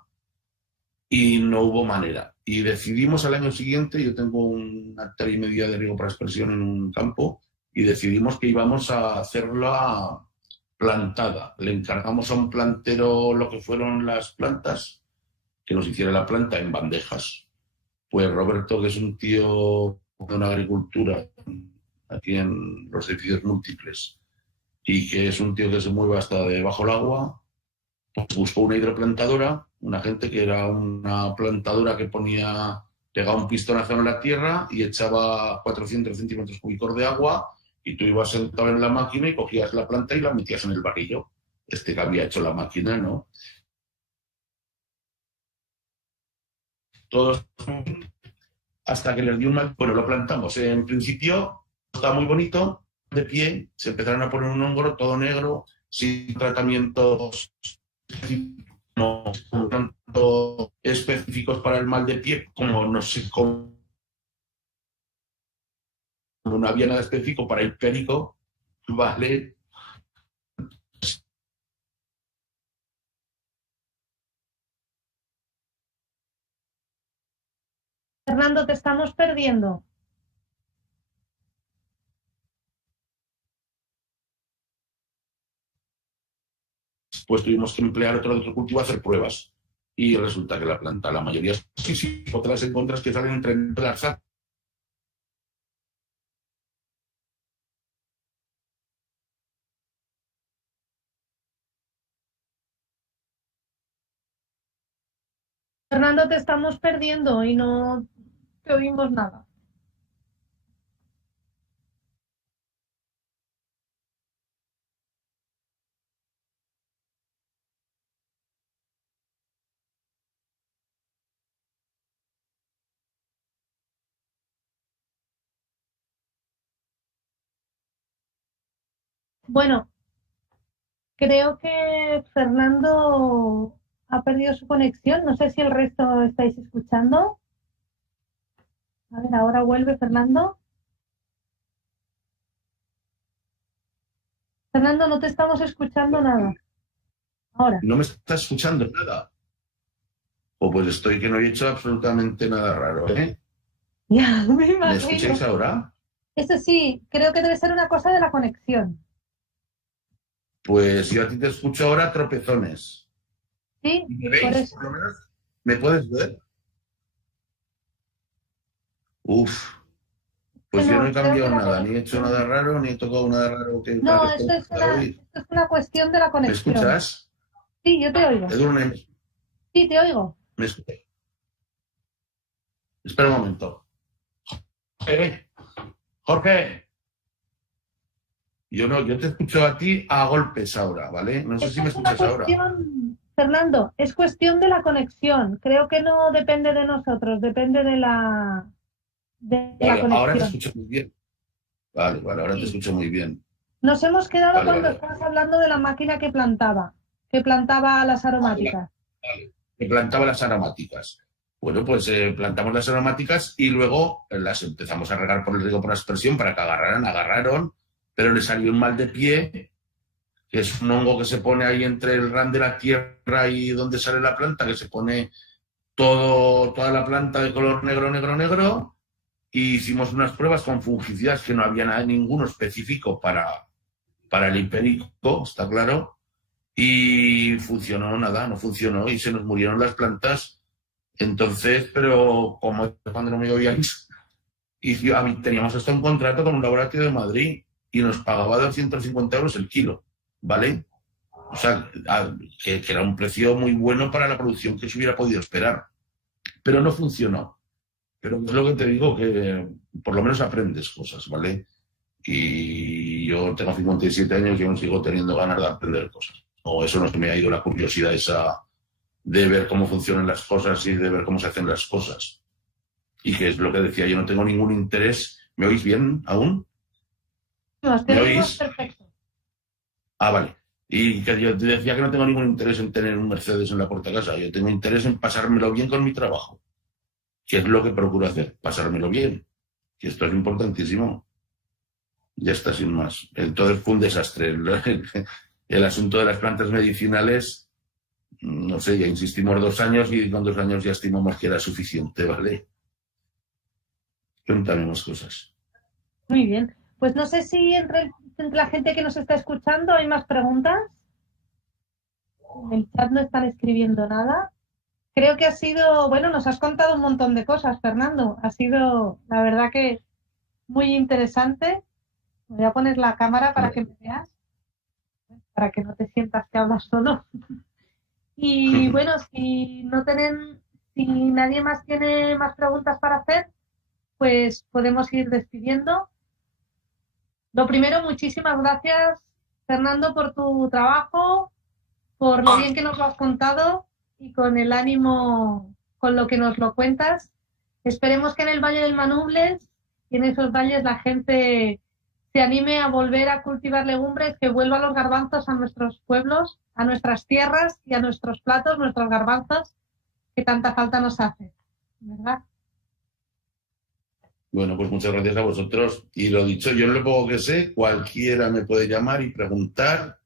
y no hubo manera. Y decidimos al año siguiente, yo tengo 1,5 hectáreas de riego para aspersión en un campo, y decidimos que íbamos a hacerla plantada. Le encargamos a un plantero lo que fueron las plantas, que nos hiciera la planta en bandejas. Pues Roberto, que es un tío de una agricultura aquí en los edificios múltiples, y que es un tío que se mueve hasta debajo del agua, pues buscó una hidroplantadora, una gente que era una plantadora que pegaba un pistonazo en la tierra y echaba 400 centímetros cúbicos de agua, y tú ibas sentado en la máquina y cogías la planta y la metías en el barrillo. Que había hecho la máquina, ¿no? Todos hasta que les dio un mal... Bueno, lo plantamos. En principio estaba muy bonito, de pie, se empezaron a poner un hongro todo negro, sin tratamientos no tanto específicos para el mal de pie, como no sé cómo, no había nada específico para el hipérico, ¿vale? Fernando, te estamos perdiendo. Pues tuvimos que emplear otro cultivo a hacer pruebas. Y resulta que la planta, la mayoría, sí, otras encuentras que salen entre las... Fernando, te estamos perdiendo y no te oímos nada. Bueno, creo que Fernando ha perdido su conexión. No sé si el resto estáis escuchando. A ver, ahora vuelve Fernando. Fernando, no te estamos escuchando nada. Ahora. No me está escuchando nada. O pues estoy que no he hecho absolutamente nada raro, ¿eh? Ya, me ¿Me imagino. escucháis ahora? Eso sí, creo que debe ser una cosa de la conexión. Pues yo a ti te escucho ahora a tropezones. Sí, ¿Me por veis? eso. Por lo menos, ¿me puedes ver? Uf, pues yo no he Creo que cambiado la nada, ni he hecho conexión. nada raro, ni he tocado nada raro que No, para que esto es pueda oír. una cuestión de la ¿Me conexión. escuchas? Sí, yo te oigo. Edurne, Sí, te oigo. ¿me escuchas? Espera un momento. Jorge, Jorge, Yo no, yo te escucho a ti a golpes ahora, ¿vale? No sé si me Es una escuchas ahora. cuestión, Fernando, es cuestión de la conexión. Creo que no depende de nosotros, depende de la Vale, ahora te conexión. escucho muy bien. Vale, vale, ahora te Sí. escucho muy bien. Nos hemos quedado Vale, cuando vale. estabas hablando de la máquina que plantaba las aromáticas. Vale. Que plantaba las aromáticas. Bueno, pues plantamos las aromáticas y luego las empezamos a regar por el riego por aspersión para que agarraron, pero le salió un mal de pie, que es un hongo que se pone ahí entre el ran de la tierra y donde sale la planta, que se pone toda la planta de color negro, negro, negro, y hicimos unas pruebas con fungicidas que no había nada, ninguno específico para el hipérico, está claro, y funcionó nada, no funcionó y se nos murieron las plantas. Entonces, pero como cuando no me oían, y teníamos hasta un contrato con un laboratorio de Madrid y nos pagaba 250 euros el kilo, ¿vale? O sea, que era un precio muy bueno para la producción que se hubiera podido esperar, pero no funcionó. Pero es lo que te digo, que por lo menos aprendes cosas, ¿vale? Y yo tengo 57 años y aún sigo teniendo ganas de aprender cosas. O eso no se me ha ido la curiosidad esa de ver cómo funcionan las cosas y de ver cómo se hacen las cosas. Y que es lo que decía, yo no tengo ningún interés. ¿Me oís bien aún? Te ¿Me oímos oís? perfecto. Ah, vale. Y que yo te decía que no tengo ningún interés en tener un Mercedes en la puerta de casa. Yo tengo interés en pasármelo bien con mi trabajo. Que es lo que procuro hacer, pasármelo bien. Que esto es importantísimo. Ya está, sin más. Entonces fue un desastre. El asunto de las plantas medicinales, no sé, ya insistimos 2 años y con 2 años ya estimamos que era suficiente, ¿vale? Cuéntame más cosas. Muy bien. Pues no sé si entre la gente que nos está escuchando hay más preguntas. En el chat no están escribiendo nada. Creo que ha sido, bueno, nos has contado un montón de cosas, Fernando. Ha sido, la verdad que muy interesante. Voy a poner la cámara para que me veas, para que no te sientas que hablas solo. Y bueno, si nadie más tiene más preguntas para hacer, pues podemos ir despidiendo. Lo primero, muchísimas gracias, Fernando, por tu trabajo, por lo bien que nos lo has contado y con el ánimo con lo que nos lo cuentas. Esperemos que en el Valle del Manubles y en esos valles la gente se anime a volver a cultivar legumbres, que vuelvan los garbanzos a nuestros pueblos, a nuestras tierras y a nuestros platos, nuestros garbanzos, que tanta falta nos hace, ¿verdad? Bueno, pues muchas gracias a vosotros. Y lo dicho, yo en lo poco que sé, cualquiera me puede llamar y preguntar,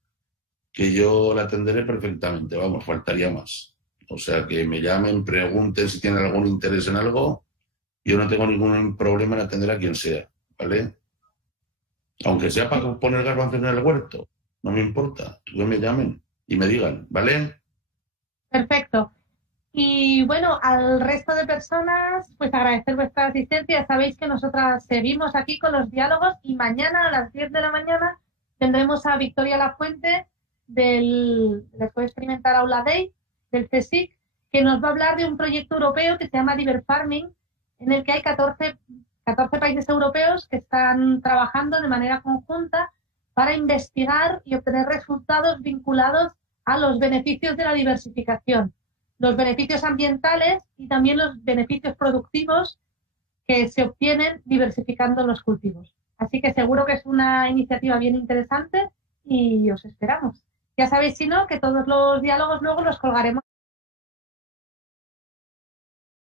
que yo la atenderé perfectamente. Vamos, faltaría más. O sea, que me llamen, pregunten si tienen algún interés en algo. Yo no tengo ningún problema en atender a quien sea, ¿vale? Aunque sea para poner garbanzos en el huerto, no me importa. Que me llamen y me digan, ¿vale? Perfecto. Y bueno, al resto de personas, pues agradecer vuestra asistencia. Sabéis que nosotras seguimos aquí con los diálogos y mañana a las 10 de la mañana tendremos a Victoria Lafuente del Escuela Experimental Aula Day, del CSIC, que nos va a hablar de un proyecto europeo que se llama Diver Farming, en el que hay 14 países europeos que están trabajando de manera conjunta para investigar y obtener resultados vinculados a los beneficios de la diversificación, los beneficios ambientales y también los beneficios productivos que se obtienen diversificando los cultivos. Así que seguro que es una iniciativa bien interesante y os esperamos. Ya sabéis, si no, que todos los diálogos luego los colgaremos